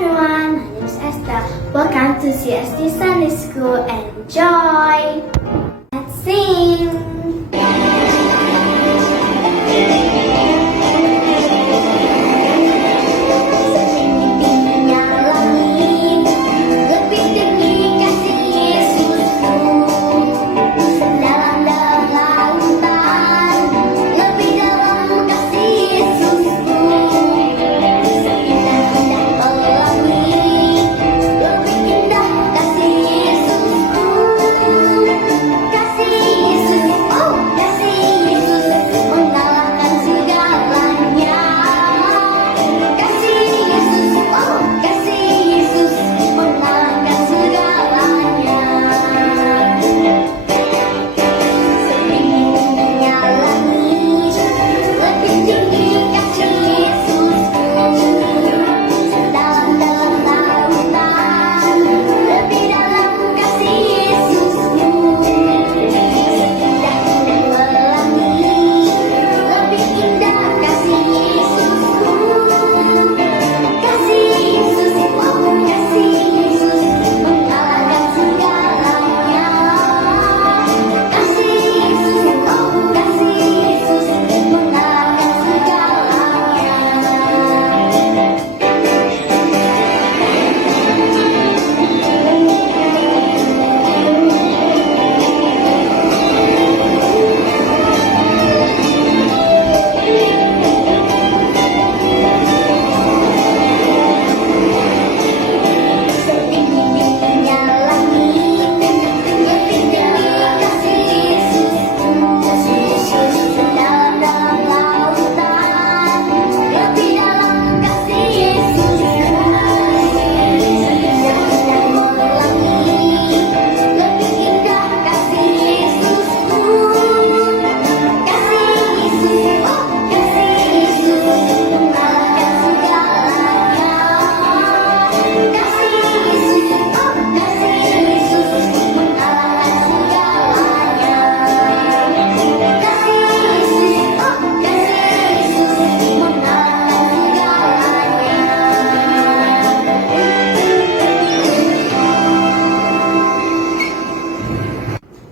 everyone, my name is Esther. Welcome to CST Sunday School. Enjoy! Let's sing!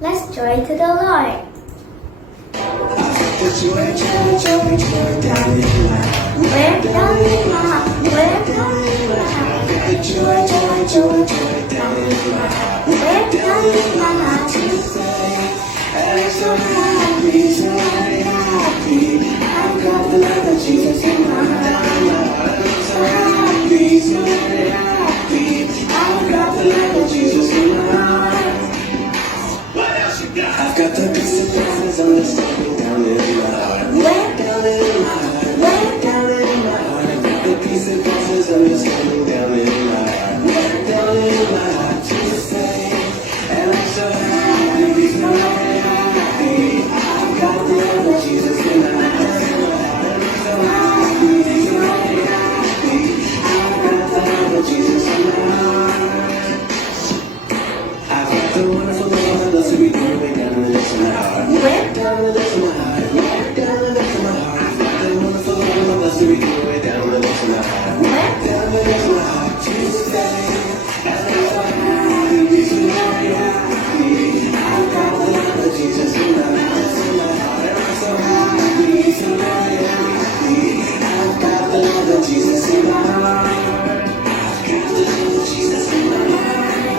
Let's joy to the Lord. We're down in my heart. We're down in my heart. Joy, joy, joy, joy down in my heart. We're down in my heart. I'm so happy, so happy. I've got the love of Jesus in my heart. I'm so happy, so happy. I've got the love of Jesus in my heart. I've got the peace of presence, understanding down in my heart. Way down in my heart. Way down in my heart. I've got the peace of presence, understanding down in my heart. Way down in my heart to say, and I'm so happy, so happy. I've got the love of Jesus in my heart. And I'm so happy, so happy. I've got the love of Jesus in my heart. I've got the wonderful love that loves to be doing way down in the depths of my heart. Way down in the depths of my heart. Way down in the depths of my heart. I've got the wonderful love that loves to be doing way down in the depths of my heart. Way down in the depths of my heart. Jesus say, and I'm so happy, so happy. I've got the love of Jesus in my heart. And I'm so happy, so happy. I've got the love of Jesus in my heart. I've got the love of Jesus in my heart.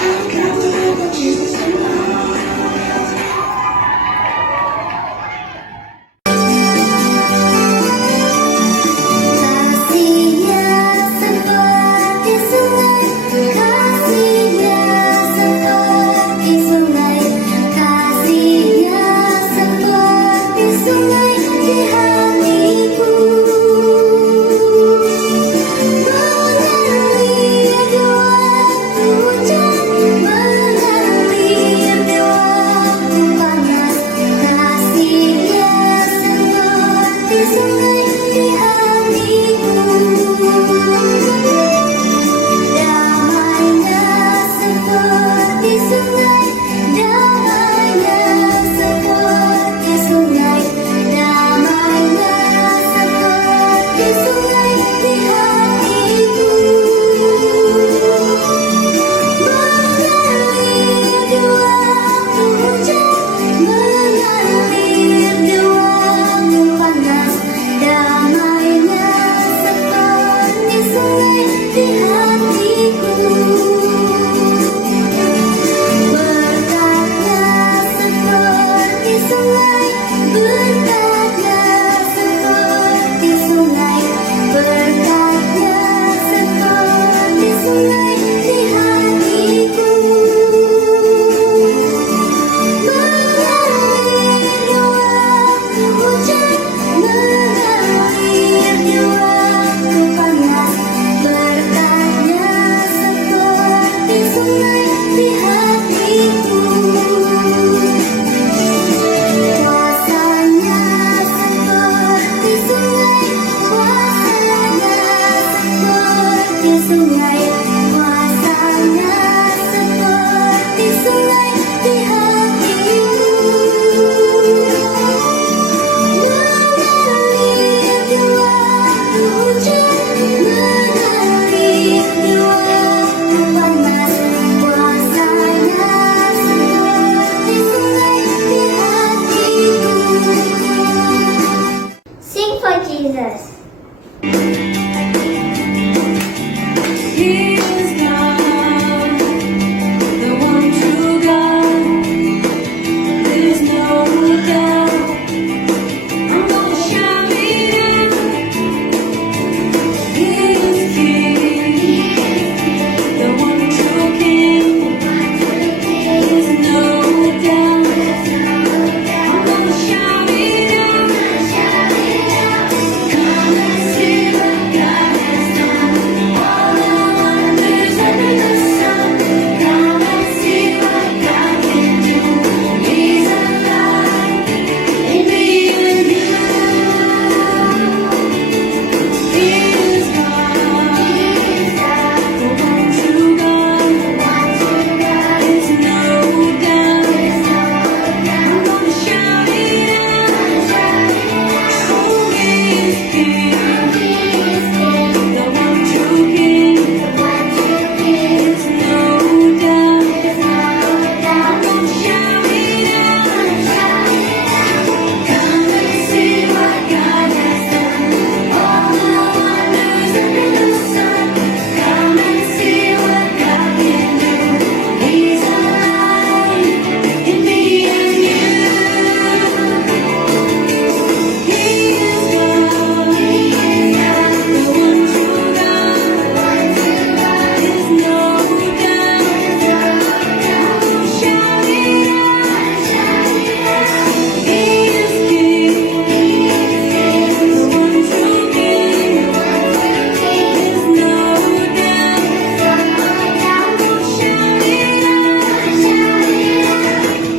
I've got the love of Jesus in my heart. Sungai di hatiku. for Jesus. He is God, the one true God. There's no doubt. I'm gonna shout it out. He is King, the one true King. There's no doubt. I'm gonna shout it out. Come and see what God has done. All the wonders under the sun. Come and see what God can do. He's alive in me and you. He is God, the one true God. There's no doubt. I'm gonna shout it out. Oh, He is King, the one true King. There's no doubt. I'm gonna shout it out. Come and see what God has done. All the wonders under the sun. Come and see what God can do. He's alive in me and you. He is God, the one true God. There's no doubt. I'm gonna shout it out. He is King, the one true King. There's no doubt. I'm gonna shout it out.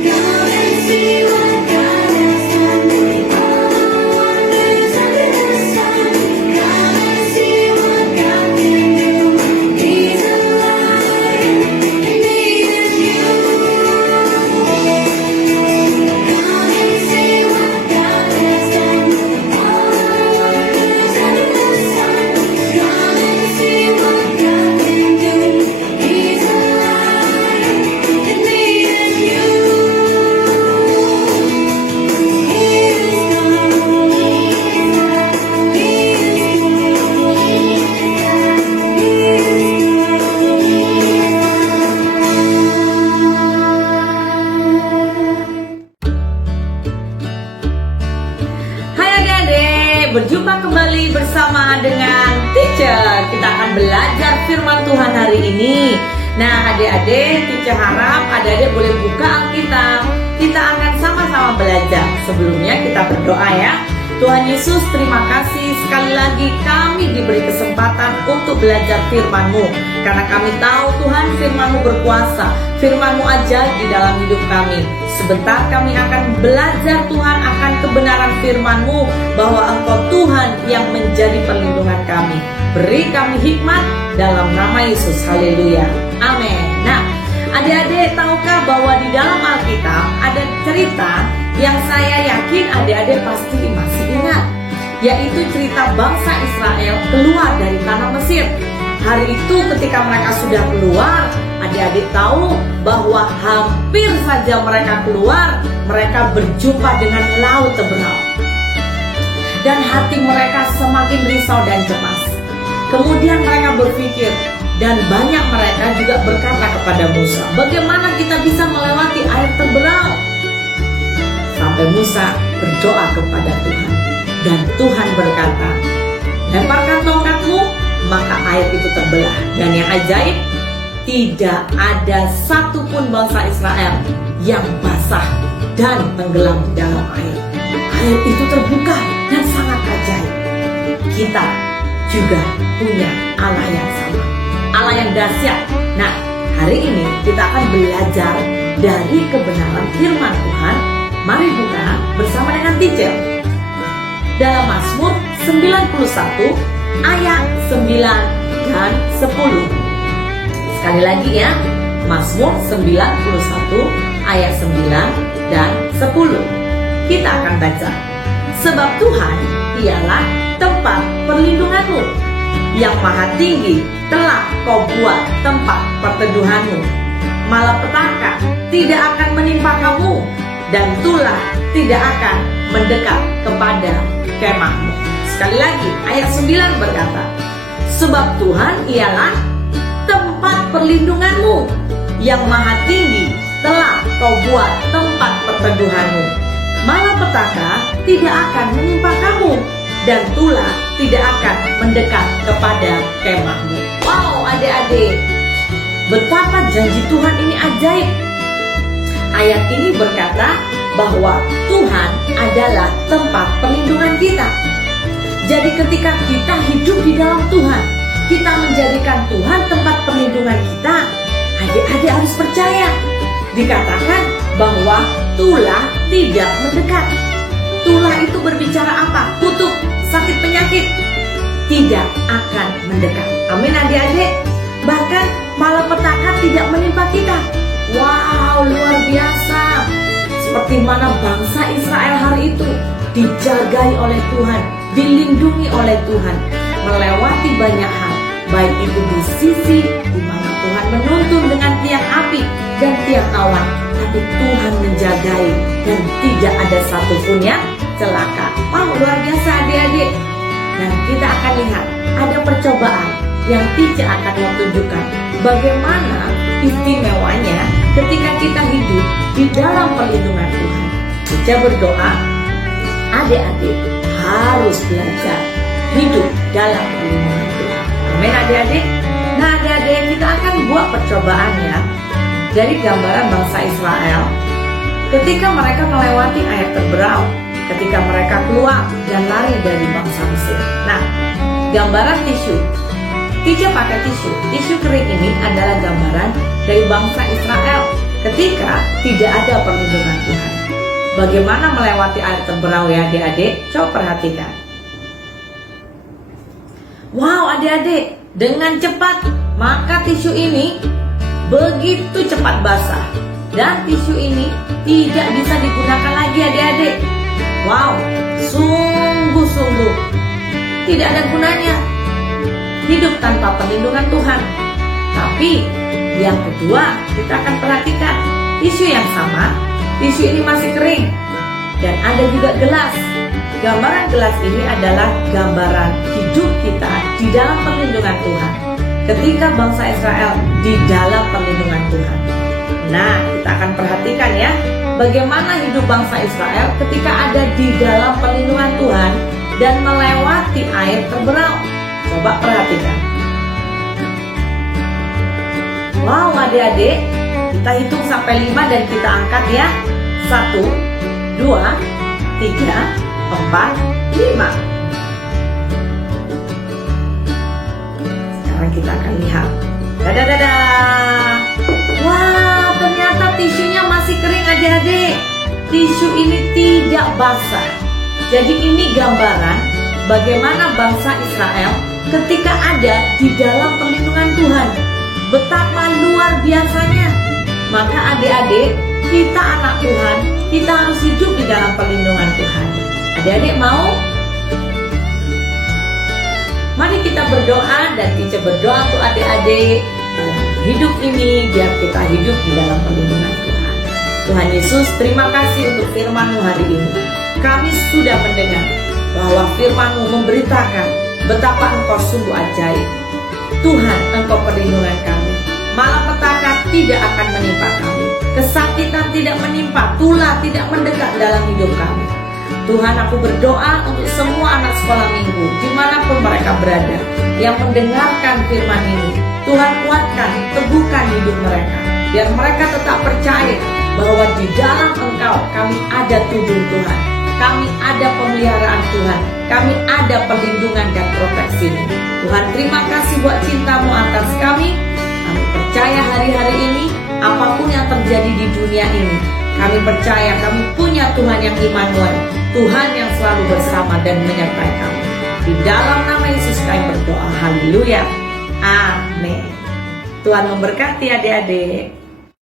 Come and see what God has done. All the wonders under the sun. Come and see what God can do. He's alive in me and you. Come and see what God has done. All the wonders under the sun. Come and see what God can do. He's alive in me and you. He is God. He Hai adik-adik, berjumpa kembali bersama dengan Teacher. Kita akan belajar firman Tuhan hari ini. Nah adik-adik, Teacher harap adik-adik boleh buka Alkitab. Kita akan sama-sama belajar. Sebelumnya kita berdoa ya. Tuhan Yesus, terima kasih sekali lagi kami diberi kesempatan untuk belajar firman-Mu. Karena kami tahu Tuhan firman-Mu berkuasa, firman-Mu ajaib di dalam hidup kami. Sebentar kami akan belajar Tuhan akan kebenaran firman-Mu, bahwa Engkau Tuhan yang menjadi perlindungan kami. Beri kami hikmat dalam nama Yesus. Haleluya. Amin. Nah, adik-adik tahukah bahwa di dalam Alkitab ada cerita yang saya yakin adik-adik pasti masih ingat, yaitu cerita bangsa Israel keluar dari tanah Mesir. Hari itu ketika mereka sudah keluar, adik-adik tahu bahwa hampir saja mereka keluar, mereka berjumpa dengan laut terbenam. Dan hati mereka semakin risau dan cemas. Kemudian mereka berpikir, dan banyak mereka juga berkata kepada Musa, bagaimana kita bisa melewati air terbenam? Sampai Musa berdoa kepada Tuhan. Dan Tuhan berkata, lemparkan tongkatmu, maka air itu terbelah. Dan yang ajaib, tidak ada satupun bangsa Israel yang basah dan tenggelam di dalam air. Air itu terbuka dan sangat ajaib. Kita juga punya Allah yang sama, Allah yang dahsyat. Nah, hari ini kita akan belajar dari kebenaran firman Tuhan. Mari buka bersama dengan Teacher dalam Mazmur 91 ayat 9 dan 10. Sekali lagi ya, Mazmur 91 ayat 9 dan 10. Kita akan baca. Sebab Tuhan ialah tempat perlindunganmu, yang maha tinggi telah kau buat tempat perteduhanmu. Malapetaka tidak akan menimpa kamu, dan tulah tidak akan mendekat kepada kemahmu. Sekali lagi, ayat 9 berkata, sebab Tuhan ialah tempat perlindunganmu, yang maha tinggi telah kau buat tempat perteduhanmu. Malapetaka tidak akan menimpa kamu, dan tulah tidak akan mendekat kepada kemahmu. Wow, adik-adik, betapa janji Tuhan ini ajaib. Ayat ini berkata bahwa Tuhan adalah tempat perlindungan kita. Jadi ketika kita hidup di dalam Tuhan, kita menjadikan Tuhan tempat perlindungan kita, adik-adik harus percaya. Dikatakan bahwa tulah tidak mendekat. Tulah itu berbicara apa? Kutuk, sakit, penyakit tidak akan mendekat. Amin adik-adik. Bahkan malapetaka tidak menimpa kita. Wow, luar biasa. Seperti mana bangsa Israel hari itu dijagai oleh Tuhan, dilindungi oleh Tuhan, melewati banyak hal, baik itu di sisi di mana Tuhan menuntun dengan tiang api dan tiang awan, tapi Tuhan menjagai dan tidak ada satupun yang celaka. Wow, luar biasa adik-adik. Dan kita akan lihat ada percobaan yang Tica akan menunjukkan bagaimana istimewanya ketika kita hidup di dalam perlindungan Tuhan. Tica berdoa, adik-adik harus belajar hidup dalam perlindungan Tuhan. Amin adik-adik. Nah adik-adik, kita akan buat percobaannya dari gambaran bangsa Israel ketika mereka melewati air terberau, ketika mereka keluar dan lari dari bangsa Mesir. Nah, gambaran tisu, Tica pakai tisu kering ini adalah gambaran dari bangsa Israel ketika tidak ada perlindungan Tuhan. Bagaimana melewati air terberau ya adik-adik? Coba perhatikan. Wow adik-adik, dengan cepat maka tisu ini begitu cepat basah, dan tisu ini tidak bisa digunakan lagi adik-adik. Wow, sungguh-sungguh tidak ada gunanya hidup tanpa perlindungan Tuhan. Tapi yang kedua, kita akan perhatikan tisu yang sama. Tisu ini masih kering dan ada juga gelas. Gambaran gelas ini adalah gambaran hidup kita di dalam perlindungan Tuhan ketika bangsa Israel di dalam perlindungan Tuhan. Nah, kita akan perhatikan ya, bagaimana hidup bangsa Israel ketika ada di dalam perlindungan Tuhan dan melewati air terberau. Coba perhatikan. Wow adik-adik, kita hitung sampai 5 dan kita angkat ya. 1, 2, 3, 4, 5. Sekarang kita akan lihat. Dadah. Wah, ternyata tisunya masih kering adik-adik. Tisu ini tidak basah. Jadi ini gambaran bagaimana bangsa Israel ketika ada di dalam perlindungan Tuhan. Betapa luar biasanya. Maka adik-adik, kita anak Tuhan, kita harus hidup di dalam perlindungan Tuhan. Adik-adik mau? Mari kita berdoa dan kita berdoa untuk adik-adik hidup ini, biar kita hidup di dalam perlindungan Tuhan. Tuhan Yesus, terima kasih untuk firman-Mu hari ini. Kami sudah mendengar bahwa firman-Mu memberitakan betapa Engkau sungguh ajaib. Tuhan, Engkau perlindungan kami. Malapetaka tidak akan menimpa kami. Kesakitan tidak menimpa, tulah tidak mendekat dalam hidup kami. Tuhan, aku berdoa untuk semua anak sekolah minggu dimanapun mereka berada yang mendengarkan firman ini. Tuhan, kuatkan, teguhkan hidup mereka, biar mereka tetap percaya bahwa di dalam Engkau kami ada tujuan Tuhan, kami ada pemeliharaan Tuhan, kami ada perlindungan dan proteksi. Tuhan, terima kasih buat cinta-Mu atas kami. Kami percaya hari-hari ini apapun yang terjadi di dunia ini, kami percaya kami punya Tuhan yang Immanuel, Tuhan yang selalu bersama dan menyertai kami. Di dalam nama Yesus kami berdoa. Haleluya. Amin. Tuhan memberkati adik-adik.